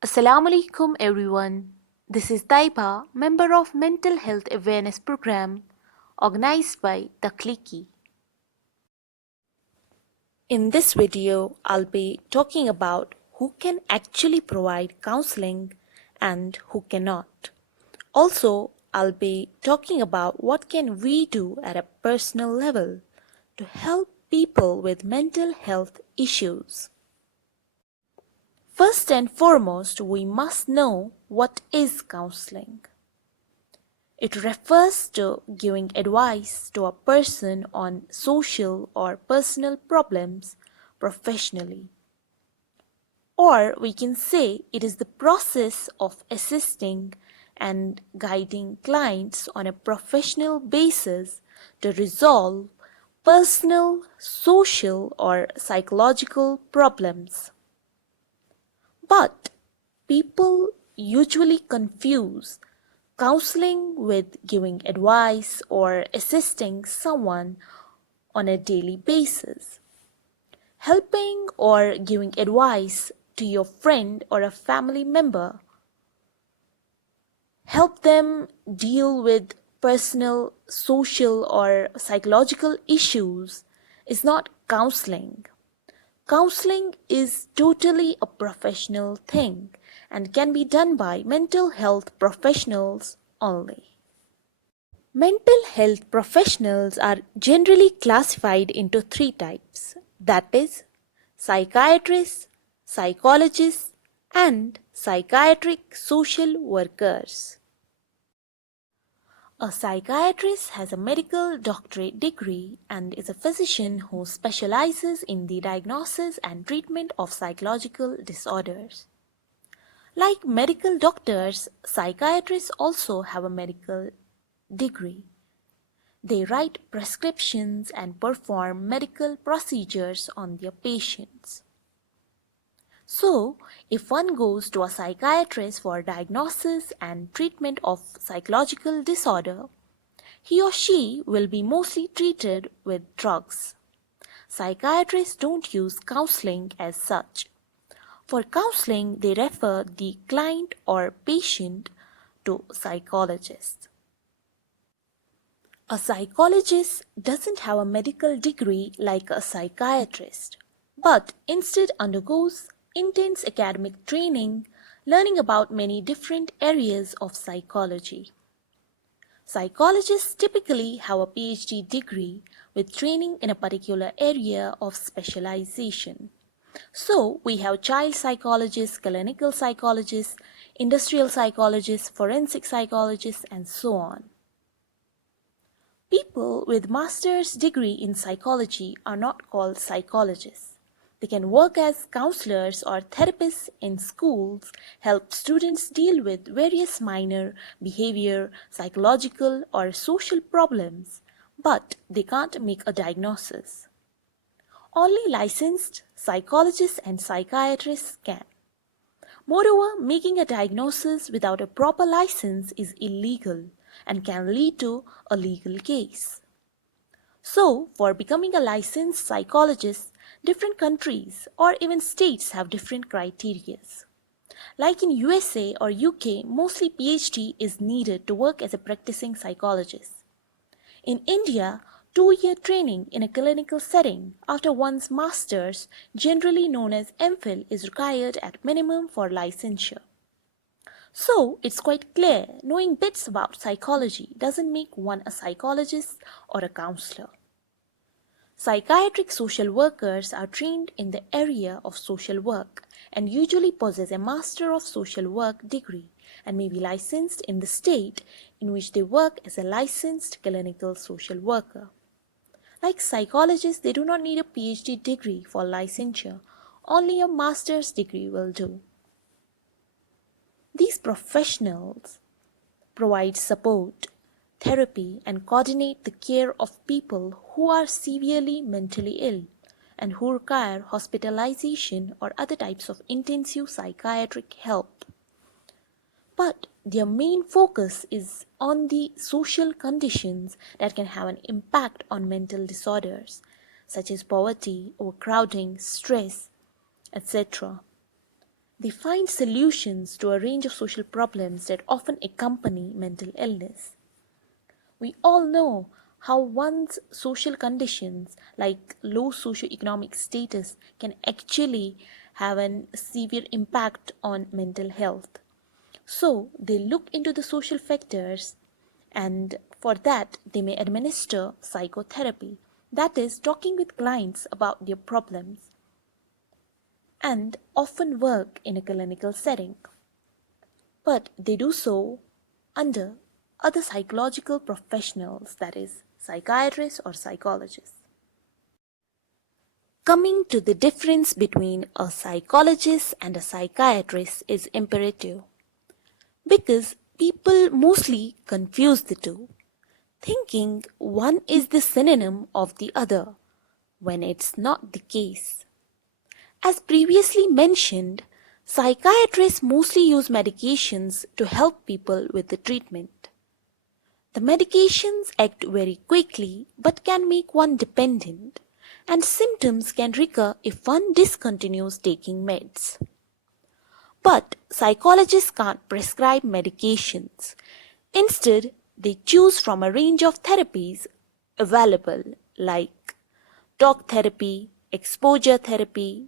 Assalamu alaikum everyone. This is Taiba, member of Mental Health Awareness Program organized by Takhliqee. In this video, I'll be talking about who can actually provide counseling and who cannot. Also, I'll be talking about what can we do at a personal level to help people with mental health issues. First and foremost, we must know what is counseling. It refers to giving advice to a person on social or personal problems professionally. Or we can say it is the process of assisting and guiding clients on a professional basis to resolve personal, social, or psychological problems. But people usually confuse counseling with giving advice or assisting someone on a daily basis. Helping or giving advice to your friend or a family member. Help them deal with personal, social, or psychological issues is not counseling. Counseling is totally a professional thing and can be done by mental health professionals only. Mental health professionals are generally classified into three types, that is, psychiatrists, psychologists, and psychiatric social workers. A psychiatrist has a medical doctorate degree and is a physician who specializes in the diagnosis and treatment of psychological disorders. Like medical doctors, psychiatrists also have a medical degree. They write prescriptions and perform medical procedures on their patients. So, if one goes to a psychiatrist for diagnosis and treatment of psychological disorder, he or she will be mostly treated with drugs. Psychiatrists don't use counseling as such. For counseling, they refer the client or patient to psychologists. A psychologist doesn't have a medical degree like a psychiatrist, but instead undergoes intense academic training, learning about many different areas of psychology. Psychologists typically have a Ph.D. degree with training in a particular area of specialization. So, we have child psychologists, clinical psychologists, industrial psychologists, forensic psychologists, and so on. People with master's degree in psychology are not called psychologists. They can work as counselors or therapists in schools, help students deal with various minor behavior, psychological, or social problems, but they can't make a diagnosis. Only licensed psychologists and psychiatrists can. Moreover, making a diagnosis without a proper license is illegal and can lead to a legal case. So, for becoming a licensed psychologist, different countries or even states have different criteria. Like in USA or UK, mostly PhD is needed to work as a practicing psychologist. In India, 2-year training in a clinical setting after one's master's, generally known as M.Phil, is required at minimum for licensure. So, it's quite clear, knowing bits about psychology doesn't make one a psychologist or a counselor. Psychiatric social workers are trained in the area of social work and usually possess a Master of Social Work degree and may be licensed in the state in which they work as a licensed clinical social worker. Like psychologists, they do not need a PhD degree for licensure, only a master's degree will do. These professionals provide support, therapy, and coordinate the care of people who are severely mentally ill and who require hospitalization or other types of intensive psychiatric help. But their main focus is on the social conditions that can have an impact on mental disorders, such as poverty, overcrowding, stress, etc. They find solutions to a range of social problems that often accompany mental illness. We all know how one's social conditions, like low socioeconomic status, can actually have a severe impact on mental health. So they look into the social factors, and for that they may administer psychotherapy, that is, talking with clients about their problems, and often work in a clinical setting. But they do so under other psychological professionals, that is, psychiatrists or psychologists. Coming to the difference between a psychologist and a psychiatrist is imperative, because people mostly confuse the two, thinking one is the synonym of the other, when it's not the case. As previously mentioned, psychiatrists mostly use medications to help people with the treatment. The medications act very quickly but can make one dependent, and symptoms can recur if one discontinues taking meds. But psychologists can't prescribe medications. Instead, they choose from a range of therapies available like talk therapy, exposure therapy,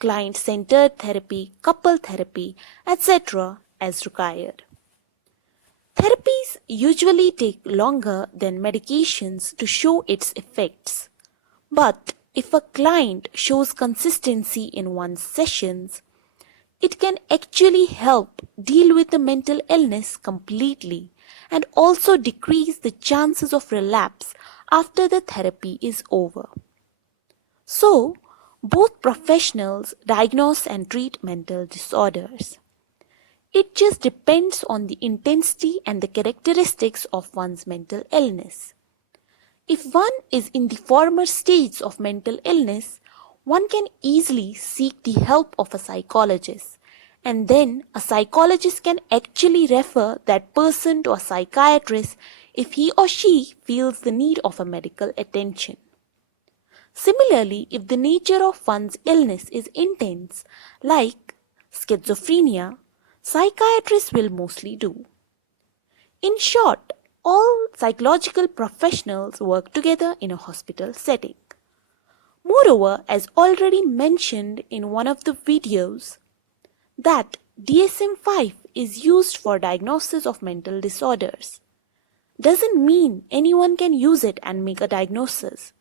client-centered therapy, couple therapy, etc. as required. Therapies usually take longer than medications to show its effects. But if a client shows consistency in one's sessions, it can actually help deal with the mental illness completely and also decrease the chances of relapse after the therapy is over. So, both professionals diagnose and treat mental disorders. It just depends on the intensity and the characteristics of one's mental illness. If one is in the former stage of mental illness, one can easily seek the help of a psychologist, and then a psychologist can actually refer that person to a psychiatrist if he or she feels the need of a medical attention. Similarly, if the nature of one's illness is intense, like schizophrenia, psychiatrists will mostly do. In short, all psychological professionals work together in a hospital setting. Moreover, as already mentioned in one of the videos, that DSM-5 is used for diagnosis of mental disorders. Doesn't mean anyone can use it and make a diagnosis.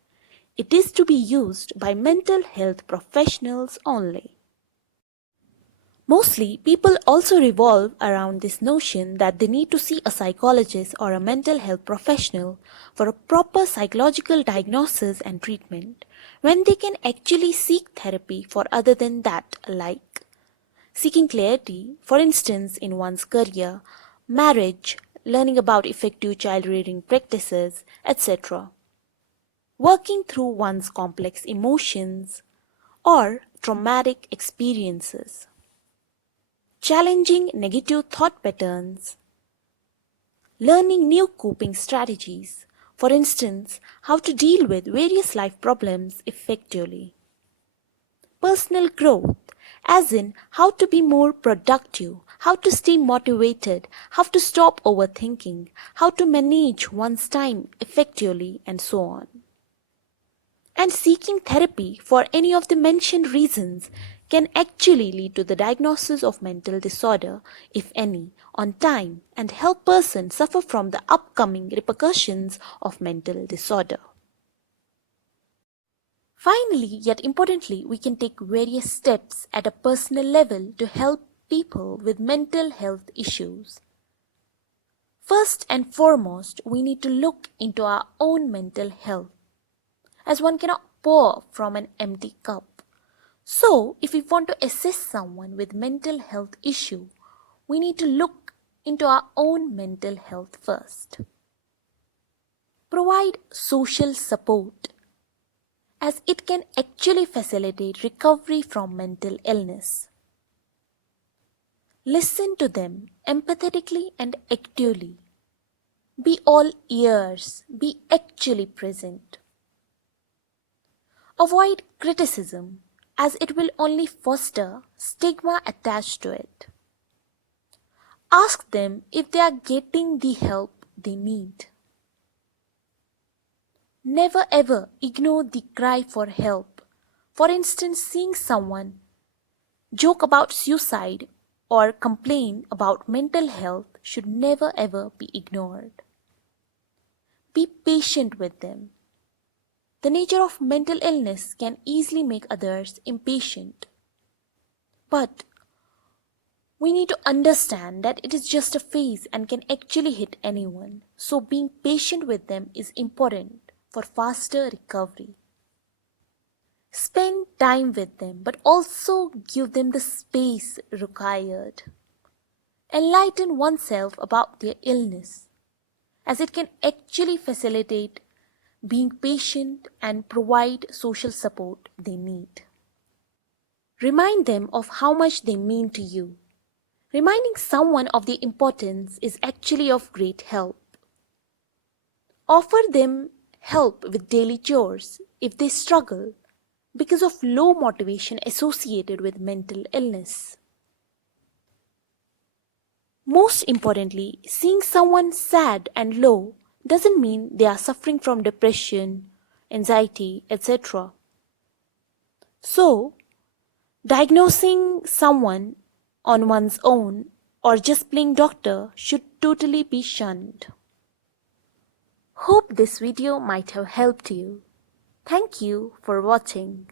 It is to be used by mental health professionals only. Mostly, people also revolve around this notion that they need to see a psychologist or a mental health professional for a proper psychological diagnosis and treatment, when they can actually seek therapy for other than that, like seeking clarity, for instance, in one's career, marriage, learning about effective child rearing practices, etc. Working through one's complex emotions or traumatic experiences. Challenging negative thought patterns, learning new coping strategies, for instance, how to deal with various life problems effectively. Personal growth, as in how to be more productive, how to stay motivated, how to stop overthinking, how to manage one's time effectively, and so on. And seeking therapy for any of the mentioned reasons can actually lead to the diagnosis of mental disorder, if any, on time, and help person suffer from the upcoming repercussions of mental disorder. Finally, yet importantly, we can take various steps at a personal level to help people with mental health issues. First and foremost, we need to look into our own mental health, as one cannot pour from an empty cup. So, if we want to assess someone with mental health issue, we need to look into our own mental health first. Provide social support, as it can actually facilitate recovery from mental illness. Listen to them empathetically and actively. Be all ears, be actually present. Avoid criticism. as it will only foster stigma attached to it. Ask them if they are getting the help they need. Never ever ignore the cry for help. For instance, seeing someone joke about suicide or complain about mental health should never ever be ignored. Be patient with them. The nature of mental illness can easily make others impatient. But we need to understand that it is just a phase and can actually hit anyone. So being patient with them is important for faster recovery. Spend time with them, but also give them the space required. Enlighten oneself about their illness, as it can actually facilitate being patient and provide social support they need. Remind them of how much they mean to you. Reminding someone of their importance is actually of great help. Offer them help with daily chores if they struggle because of low motivation associated with mental illness. Most importantly, seeing someone sad and low doesn't mean they are suffering from depression, anxiety, etc. So, diagnosing someone on one's own or just playing doctor should totally be shunned. Hope this video might have helped you. Thank you for watching.